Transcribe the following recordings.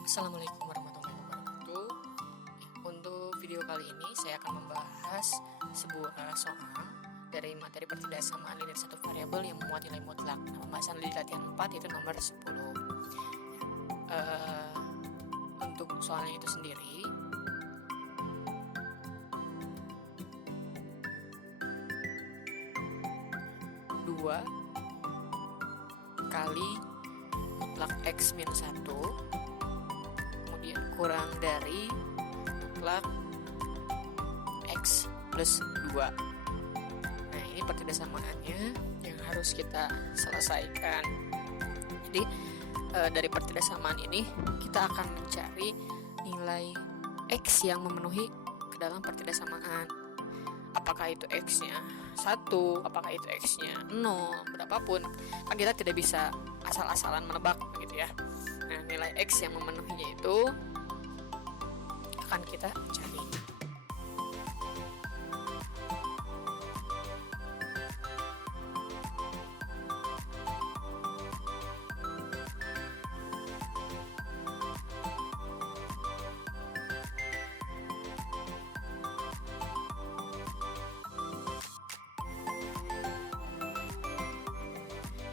Assalamualaikum warahmatullahi wabarakatuh. Untuk video kali ini saya akan membahas sebuah soal dari materi pertidaksamaan linear satu variabel yang memuat nilai mutlak. Nah, pembahasan di latihan 4 itu nomor 10. Untuk soalnya itu sendiri, dua kali mutlak x min 1 kemudian kurang dari mutlak x plus 2. Nah, ini pertidaksamaannya yang harus kita selesaikan. Jadi dari pertidaksamaan ini kita akan mencari nilai x yang memenuhi ke dalam pertidaksamaan. Apakah itu x-nya 1, apakah itu x-nya 0, berapapun. Kan kita tidak bisa asal-asalan menebak gitu ya. Nah, nilai x yang memenuhinya itu akan kita cari.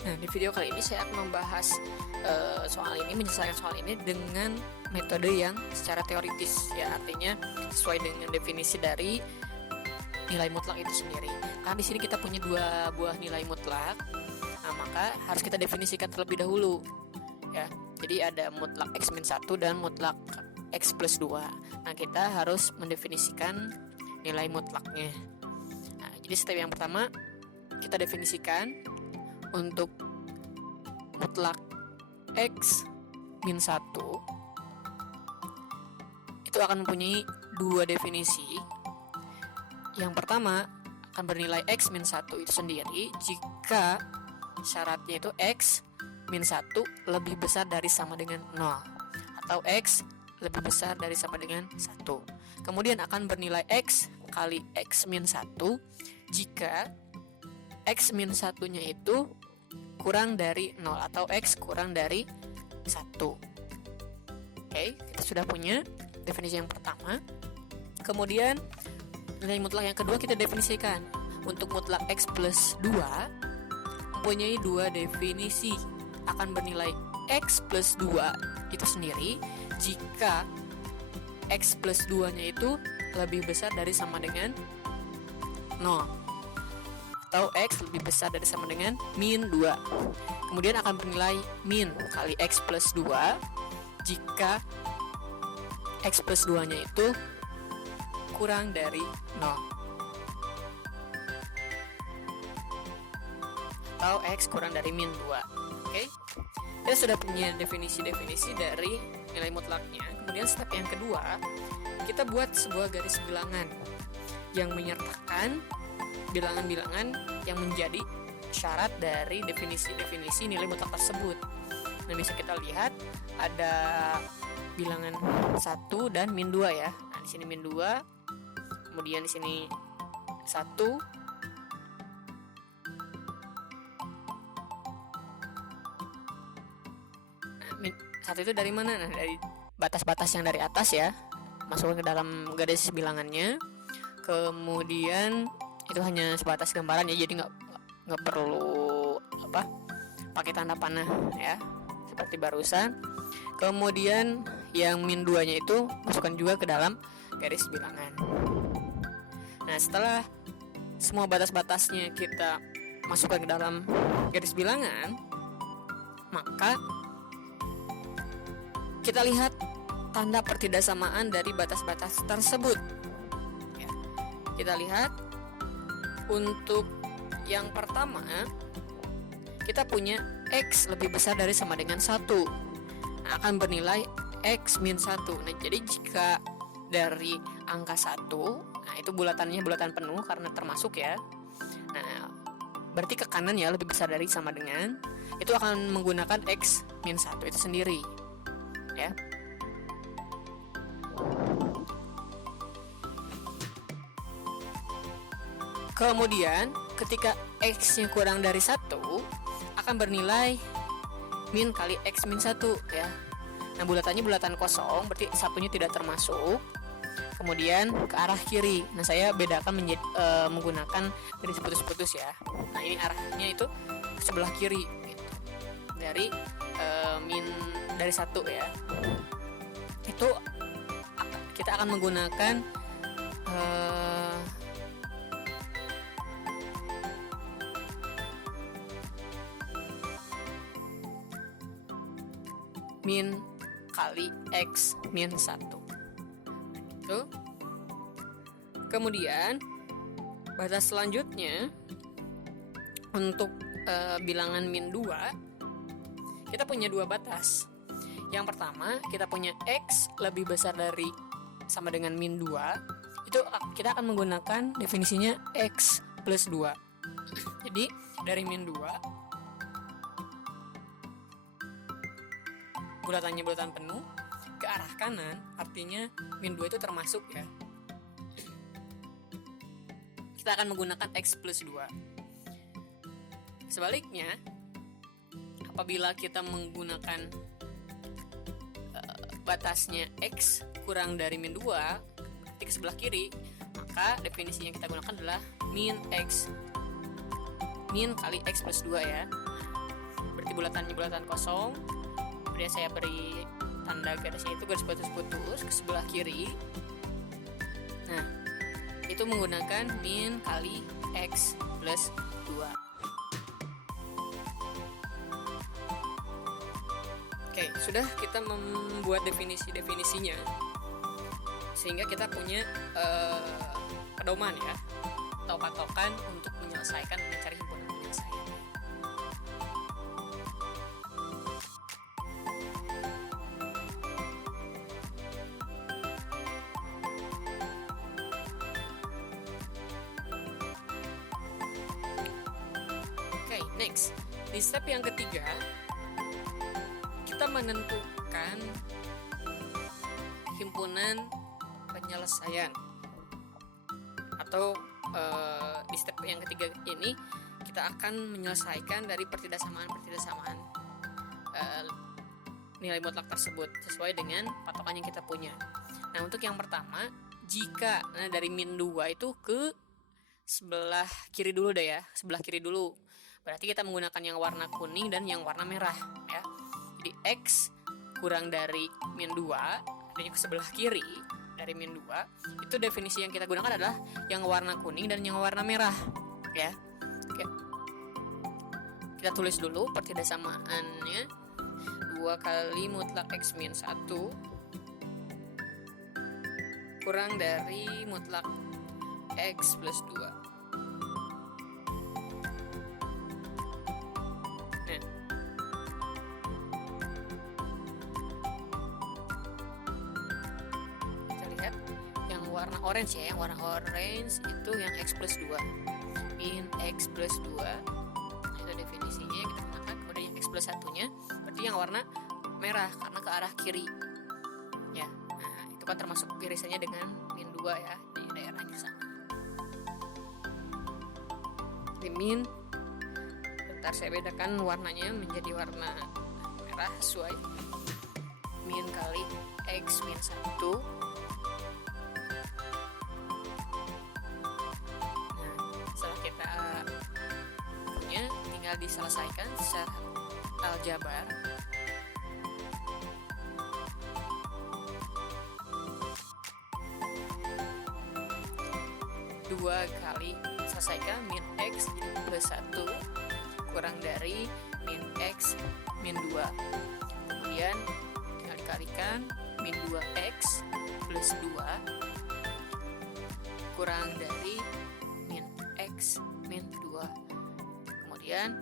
Nah, di video kali ini saya akan membahas menyelesaikan soal ini dengan metode yang secara teoritis, ya, artinya sesuai dengan definisi dari nilai mutlak itu sendiri. Karena di sini kita punya dua buah nilai mutlak, nah, maka harus kita definisikan terlebih dahulu, ya. Jadi ada mutlak x min 1 dan mutlak x plus 2. Nah, kita harus mendefinisikan nilai mutlaknya. Nah, jadi step yang pertama kita definisikan untuk mutlak x min 1 itu akan mempunyai dua definisi. Yang pertama akan bernilai x min 1 itu sendiri jika syaratnya itu x min 1 lebih besar dari sama dengan 0 atau x lebih besar dari sama dengan 1. Kemudian akan bernilai x kali x min 1 jika x min 1-nya itu kurang dari 0 atau x kurang dari 1. Oke, kita sudah punya definisi yang pertama. Kemudian nilai mutlak yang kedua kita definisikan. Untuk mutlak x plus 2 mempunyai dua definisi. Akan bernilai x plus 2 itu sendiri jika x plus 2-nya itu lebih besar dari sama dengan 0 atau x lebih besar dari sama dengan min 2. Kemudian akan bernilai min kali x plus 2 jika x plus 2-nya itu kurang dari 0 atau x kurang dari min 2. Oke? Kita sudah punya definisi-definisi dari nilai mutlaknya. Kemudian step yang kedua, kita buat sebuah garis bilangan yang menyertakan bilangan-bilangan yang menjadi syarat dari definisi-definisi nilai mutlak tersebut. Nah, bisa kita lihat ada bilangan 1 dan min 2 ya. Nah, di sini min 2, kemudian di sini 1. Nah, min 1 itu dari mana? Nah, dari batas-batas yang dari atas ya. Masuk ke dalam garis bilangannya. Kemudian itu hanya sebatas gambaran ya, jadi nggak perlu pakai tanda panah ya seperti barusan. Kemudian yang min 2 nya itu masukkan juga ke dalam garis bilangan. Nah, setelah semua batas-batasnya kita masukkan ke dalam garis bilangan, maka kita lihat tanda pertidaksamaan dari batas-batas tersebut ya. Kita lihat untuk yang pertama, kita punya x lebih besar dari sama dengan 1. Nah, akan bernilai x min 1. Nah, jadi jika dari angka 1, nah itu bulatannya bulatan penuh karena termasuk ya. Nah, berarti ke kanan ya lebih besar dari sama dengan, itu akan menggunakan x min 1 itu sendiri. Ya. Kemudian ketika x-nya kurang dari 1 akan bernilai min kali x min 1 ya. Nah, bulatannya bulatan kosong, berarti satunya tidak termasuk. Kemudian ke arah kiri. Nah, saya bedakan menggunakan dari putus-putus ya. Nah, ini arahnya itu ke sebelah kiri gitu. Dari dari 1 ya. Itu kita akan menggunakan min kali X min 1 itu. Kemudian batas selanjutnya untuk bilangan min 2, kita punya 2 batas. Yang pertama, kita punya X lebih besar dari sama dengan min 2. Itu kita akan menggunakan definisinya X plus 2. Jadi dari min 2, bulatannya bulatan penuh, ke arah kanan, artinya min 2 itu termasuk ya. Kita akan menggunakan X plus 2. Sebaliknya, apabila kita menggunakan batasnya X kurang dari min 2 di sebelah kiri, maka definisi yang kita gunakan adalah min kali X plus 2 ya. Berarti bulatannya bulatan kosong, kemudian saya beri tanda garisnya itu garis putus-putus ke sebelah kiri. Nah, itu menggunakan min kali X plus 2. Oke, sudah kita membuat definisinya, sehingga kita punya pedoman ya, atau patokan untuk menyelesaikan mencari himpunan penyelesaian. Oke, next. Di step yang ketiga, kita menentukan himpunan penyelesaian, atau di step yang ketiga ini kita akan menyelesaikan dari pertidaksamaan nilai mutlak tersebut sesuai dengan patokan yang kita punya. Nah, untuk yang pertama, jika dari min 2 itu ke sebelah kiri dulu deh ya, sebelah kiri dulu. Berarti kita menggunakan yang warna kuning dan yang warna merah ya. Jadi X kurang dari min 2, artinya ke sebelah kiri dari min 2, itu definisi yang kita gunakan adalah yang warna kuning dan yang warna merah ya. Oke. Kita tulis dulu pertidaksamaannya. 2 kali mutlak X min 1 kurang dari mutlak X plus 2. Warna orange ya, yang warna orange itu yang X plus 2, min X plus 2. Nah, itu definisinya kita gunakan. Kemudian yang X plus 1-nya berarti yang warna merah karena ke arah kiri ya. Nah, itu kan termasuk irisannya dengan min 2 ya, di daerahnya sana. Di min, bentar saya bedakan warnanya menjadi warna merah sesuai. Min kali X min 1. Tinggal diselesaikan secara aljabar. Dua kali selesaikan min X plus 1 kurang dari min X min 2. Kemudian tinggal dikalikan min 2X plus 2 kurang dari min X min 2. Kemudian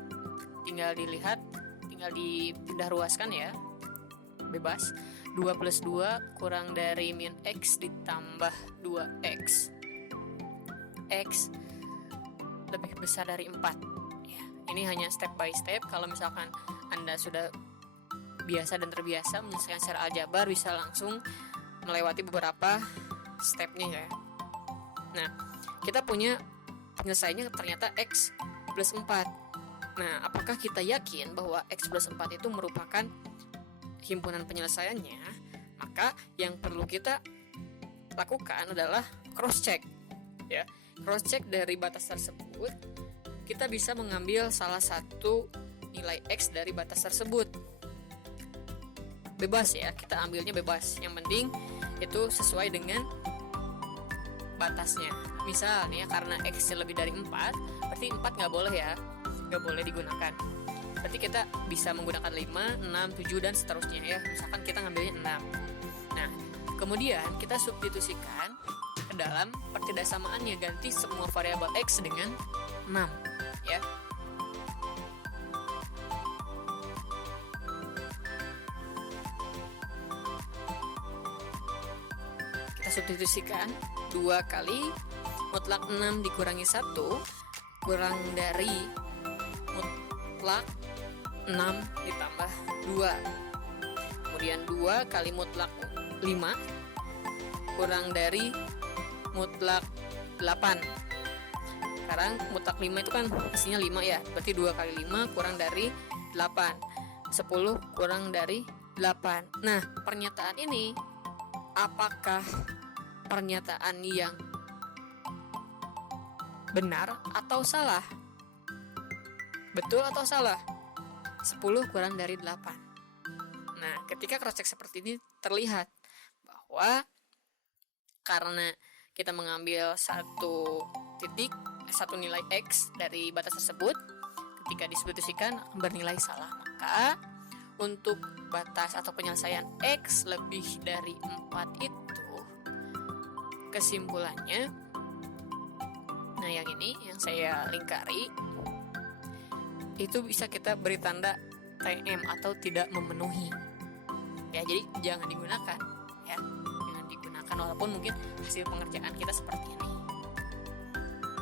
tinggal dilihat, tinggal dipindah ruaskan ya, bebas. 2 plus 2 kurang dari min X ditambah 2X. X lebih besar dari 4 ya. Ini hanya step by step. Kalau misalkan Anda sudah biasa dan terbiasa menyelesaikan secara aljabar, bisa langsung melewati beberapa stepnya ya. Nah, kita punya penyelesaiannya ternyata X plus 4. Nah, apakah kita yakin bahwa X plus 4 itu merupakan himpunan penyelesaiannya, maka yang perlu kita lakukan adalah cross check ya. Cross check dari batas tersebut, kita bisa mengambil salah satu nilai X dari batas tersebut. Bebas ya, kita ambilnya bebas. Yang penting itu sesuai dengan batasnya. Misal nih ya, karena X lebih dari 4, berarti 4 nggak boleh ya, nggak boleh digunakan. Berarti kita bisa menggunakan 5, 6, 7 dan seterusnya ya. Misalkan kita ngambilnya 6. Nah, kemudian kita substitusikan ke dalam pertidaksamaan, ganti semua variabel X dengan 6 ya. Kita substitusikan 2 kali mutlak 6 dikurangi 1 kurang dari mutlak 6 ditambah 2. Kemudian 2 kali mutlak 5 kurang dari mutlak 8. Sekarang mutlak 5 itu kan hasilnya 5 ya. Berarti 2 kali 5 kurang dari 8. 10 kurang dari 8. Nah, pernyataan ini apakah pernyataan yang benar atau salah? Betul atau salah? 10 kurang dari 8. Nah, ketika cross check seperti ini terlihat bahwa karena kita mengambil satu nilai X dari batas tersebut, ketika disubstitusikan akan bernilai salah. Maka untuk batas atau penyelesaian X lebih dari 4 itu, kesimpulannya, nah yang ini yang saya lingkari, itu bisa kita beri tanda TM atau tidak memenuhi ya. Jadi jangan digunakan ya, jangan digunakan walaupun mungkin hasil pengerjaan kita seperti ini.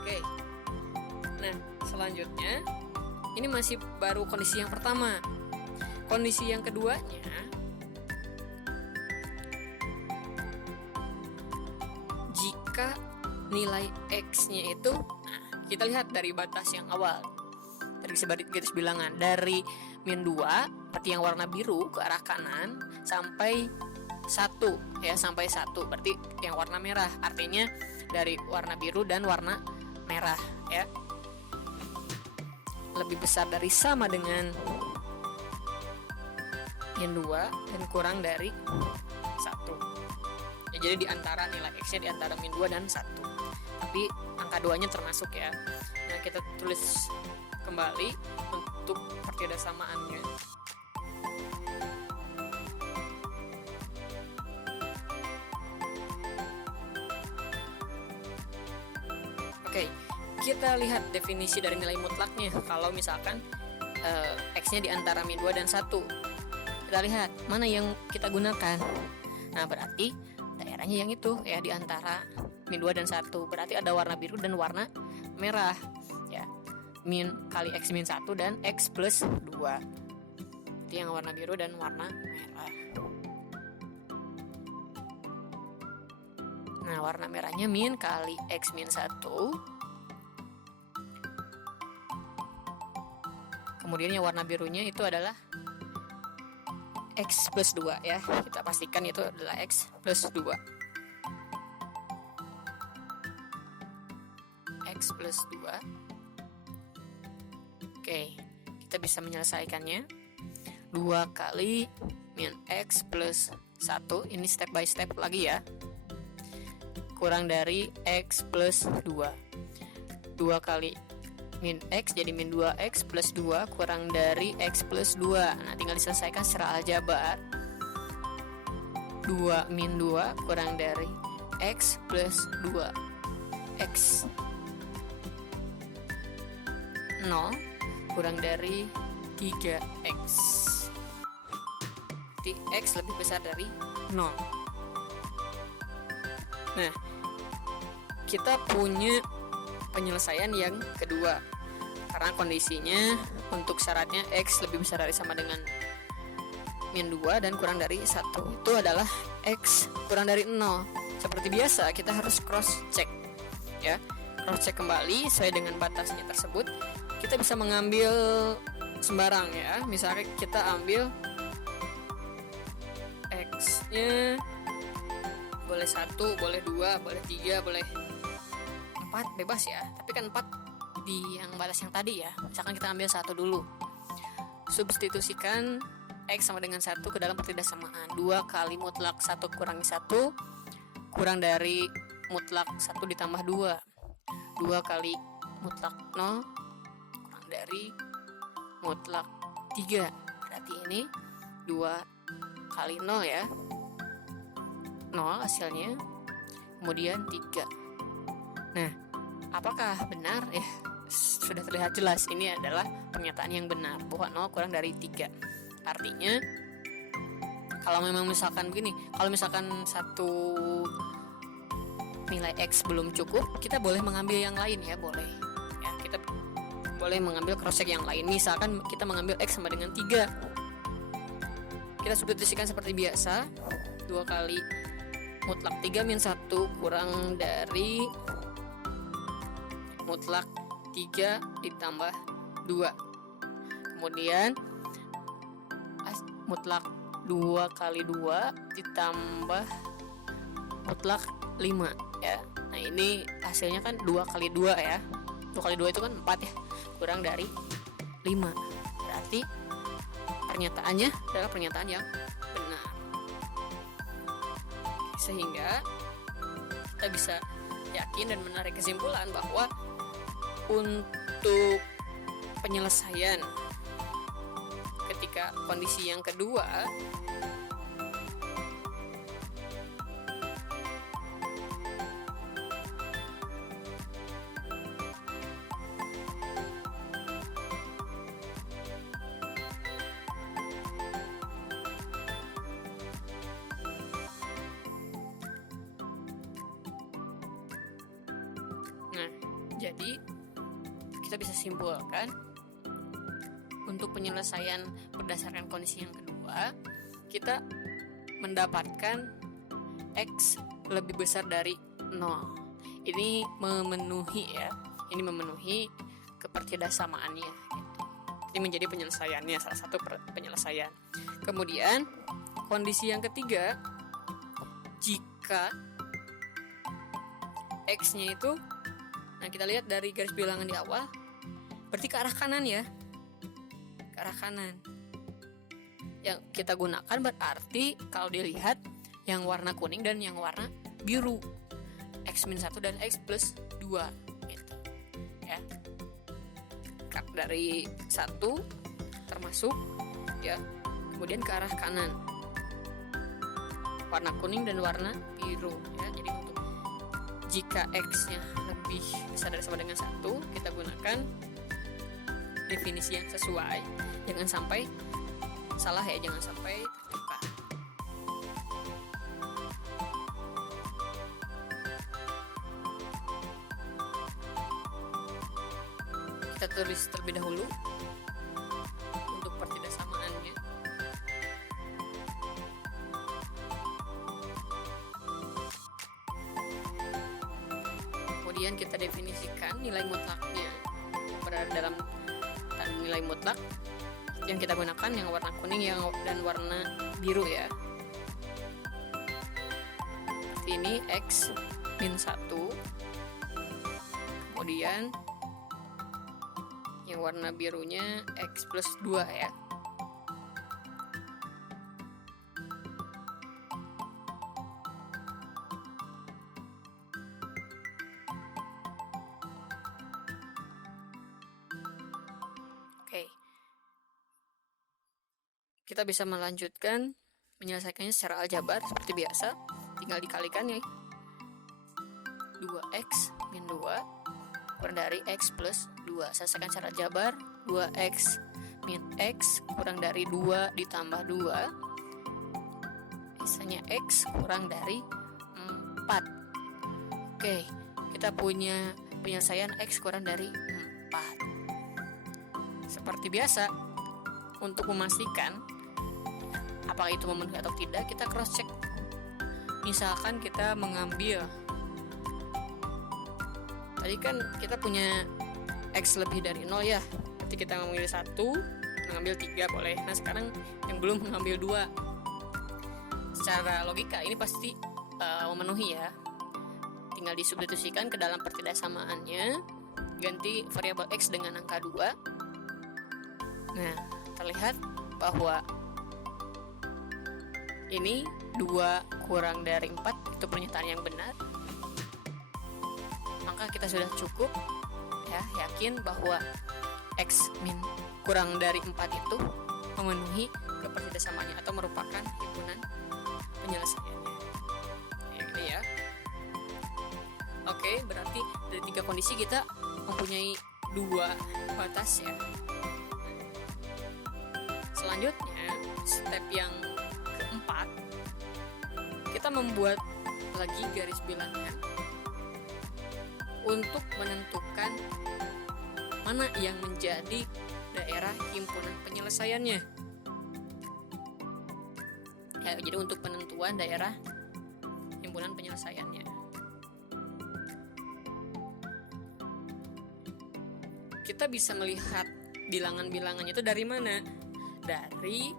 Oke, nah selanjutnya ini masih baru kondisi yang pertama. Kondisi yang keduanya, jika nilai X-nya itu, nah kita lihat dari batas yang awal, dari garis bilangan, dari min 2, berarti yang warna biru ke arah kanan, sampai 1 ya, sampai 1, berarti yang warna merah, artinya dari warna biru dan warna merah ya, lebih besar dari sama dengan min 2 dan kurang dari 1 ya. Jadi di antara nilai X-nya di antara min 2 dan 1, tapi angka 2-nya termasuk ya. Nah, kita tulis kembali untuk pertidaksamaannya. Oke, kita lihat definisi dari nilai mutlaknya. Kalau misalkan X-nya di antara min 2 dan 1, kita lihat mana yang kita gunakan. Nah, berarti daerahnya yang itu ya, di antara min 2 dan 1. Berarti ada warna biru dan warna merah ya. Min kali X min 1 dan X plus 2. Jadi yang warna biru dan warna merah. Nah, warna merahnya min kali X min 1. Kemudian yang warna birunya itu adalah X plus 2 ya. Kita pastikan itu adalah X plus 2. X plus 2. Oke, kita bisa menyelesaikannya. 2 kali min X plus 1, ini step by step lagi ya, kurang dari X plus 2. 2 kali min X jadi min 2X plus 2 kurang dari X plus 2. Nah, tinggal diselesaikan secara aljabar. 2 min 2 kurang dari X plus 2. X 0 kurang dari 3X. Jadi X lebih besar dari 0. Nah, kita punya penyelesaian yang kedua, karena kondisinya untuk syaratnya X lebih besar dari sama dengan min 2 dan kurang dari 1, itu adalah X kurang dari 0. Seperti biasa kita harus cross check ya, cross check kembali sesuai dengan batasnya tersebut. Kita bisa mengambil sembarang ya, misalnya kita ambil Jawabannya boleh 1, boleh 2, boleh 3, boleh 4, bebas ya. Tapi kan 4 di yang batas yang tadi ya. Misalkan kita ambil 1 dulu. Substitusikan X sama dengan 1 ke dalam pertidasamaan. 2 kali mutlak 1 kurangi 1 kurang dari mutlak 1 ditambah 2. 2 kali mutlak 0 kurang dari mutlak 3. Berarti ini 2 kali 0 ya. 0 hasilnya. Kemudian 3. Nah, apakah benar? Ya, sudah terlihat jelas ini adalah pernyataan yang benar bahwa 0 kurang dari 3. Artinya kalau memang misalkan begini, kalau misalkan satu nilai X belum cukup, kita boleh mengambil yang lain ya, boleh. Ya, kita boleh mengambil cross check yang lain. Misalkan kita mengambil X sama dengan 3. Kita substitusikan seperti biasa. 2 kali mutlak 3 min 1 kurang dari mutlak 3 ditambah 2. Kemudian mutlak 2 kali 2 ditambah mutlak 5 ya. Nah ini hasilnya kan 2 kali 2 ya. 2 kali 2 itu kan 4 ya. Kurang dari 5. Berarti pernyataannya adalah pernyataan yang benar. Sehingga kita bisa yakin dan menarik kesimpulan bahwa untuk penyelesaian ketika kondisi yang kedua jadi kita bisa simpulkan untuk penyelesaian berdasarkan kondisi yang kedua, kita mendapatkan X lebih besar dari 0. Ini memenuhi ya, ini memenuhi kepertidasamaannya gitu. Ini menjadi penyelesaiannya, salah satu penyelesaian. Kemudian kondisi yang ketiga, jika X-nya itu, nah kita lihat dari garis bilangan di awal, berarti ke arah kanan ya, ke arah kanan. Yang kita gunakan berarti kalau dilihat yang warna kuning dan yang warna biru, X-1 dan X plus 2 gitu ya. Dari 1 termasuk ya, kemudian ke arah kanan, warna kuning dan warna biru ya. Jadi untuk jika X-nya lebih besar dari sama dengan 1, kita gunakan definisi yang sesuai. Jangan sampai salah ya, jangan sampai tertukar. Kita tulis terlebih dahulu untuk pertidasamaannya. Kemudian kita definisikan nilai mutlaknya berada dalam nilai mutlak yang kita gunakan yang warna kuning dan warna biru ya. Ini X min 1, kemudian yang warna birunya X plus 2 ya. Oke. Kita bisa melanjutkan menyelesaikannya secara aljabar seperti biasa. Tinggal dikalikan ya. 2x min 2 kurang dari x plus 2. Selesaikan secara aljabar. 2x min x kurang dari 2 ditambah 2. Sisanya x kurang dari 4. Oke, kita punya penyelesaian x kurang dari 4. Seperti biasa, untuk memastikan apakah itu memenuhi atau tidak, kita cross check. Misalkan kita mengambil, tadi kan kita punya X lebih dari 0 ya, nanti kita mengambil 1, mengambil 3 boleh. Nah sekarang yang belum mengambil 2, secara logika ini pasti memenuhi ya. Tinggal disubstitusikan ke dalam pertidaksamaannya, ganti variabel X dengan angka 2. Nah, terlihat bahwa ini 2 kurang dari 4 itu pernyataan yang benar. Maka kita sudah cukup ya yakin bahwa X min kurang dari 4 itu memenuhi kepertidaksamaannya atau merupakan himpunan penyelesaiannya. Yang ini ya. Oke, berarti dari 3 kondisi kita mempunyai 2 batas ya. Selanjutnya, step yang keempat, kita membuat lagi garis bilangan untuk menentukan mana yang menjadi daerah himpunan penyelesaiannya. Ya, jadi untuk penentuan daerah himpunan penyelesaiannya. Kita bisa melihat bilangan-bilangannya itu dari mana? Dari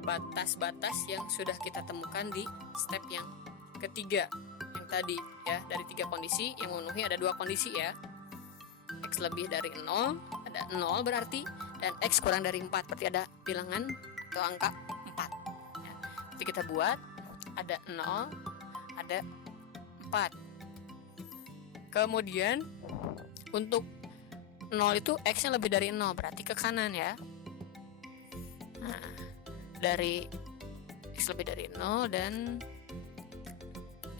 batas-batas yang sudah kita temukan di step yang ketiga yang tadi ya. Dari 3 kondisi yang memenuhi ada 2 kondisi ya. X lebih dari 0, ada 0 berarti, dan X kurang dari 4 berarti ada bilangan atau angka 4 ya. Jadi kita buat ada 0, ada 4. Kemudian untuk 0 itu X nya lebih dari 0 berarti ke kanan ya. Nah, dari X lebih dari 0 dan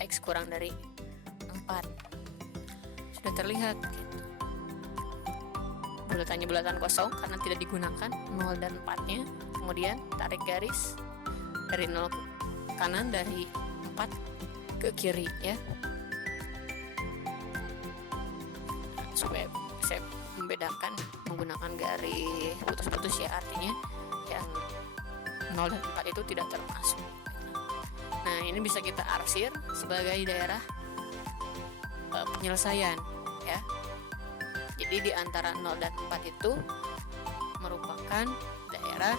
X kurang dari 4 sudah terlihat gitu. Bulatannya bulatan kosong karena tidak digunakan 0 dan 4 nya. Kemudian tarik garis dari 0 ke kanan, dari 4 ke kiri ya. Nah, supaya saya membedakan menggunakan garis putus-putus ya, artinya yang 0 dan 4 itu tidak termasuk. Nah, ini bisa kita arsir sebagai daerah penyelesaian ya. Jadi di antara 0 dan 4 itu merupakan daerah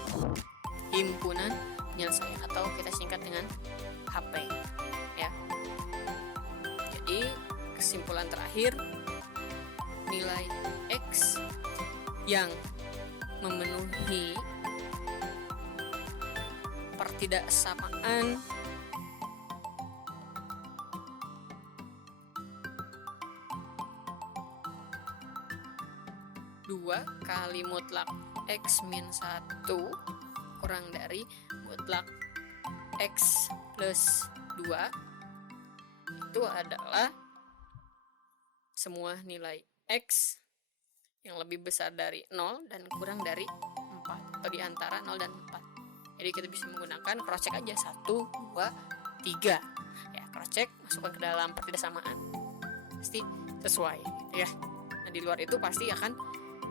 himpunan penyelesaian atau kita singkat dengan HP ya. Jadi kesimpulan terakhir, nilai X yang memenuhi pertidaksamaan dua kali mutlak X min 1 kurang dari mutlak X plus 2 itu adalah semua nilai X yang lebih besar dari 0 dan kurang dari 4 atau di antara 0 dan 4. Jadi kita bisa menggunakan cross check aja 1, 2, 3 ya, cross check masukkan ke dalam pertidaksamaan pasti sesuai gitu ya. Nah, di luar itu pasti akan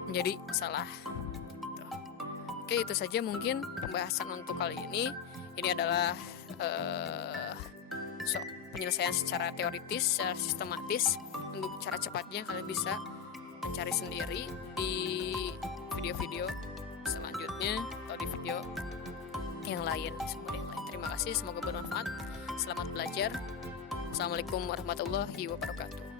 menjadi salah gitu. Oke, itu saja mungkin pembahasan untuk kali ini. Ini adalah penyelesaian secara teoritis, secara sistematis. Untuk cara cepatnya kalian bisa mencari sendiri di video-video selanjutnya atau di video yang lain. Terima kasih, semoga bermanfaat. Selamat belajar. Assalamualaikum warahmatullahi wabarakatuh.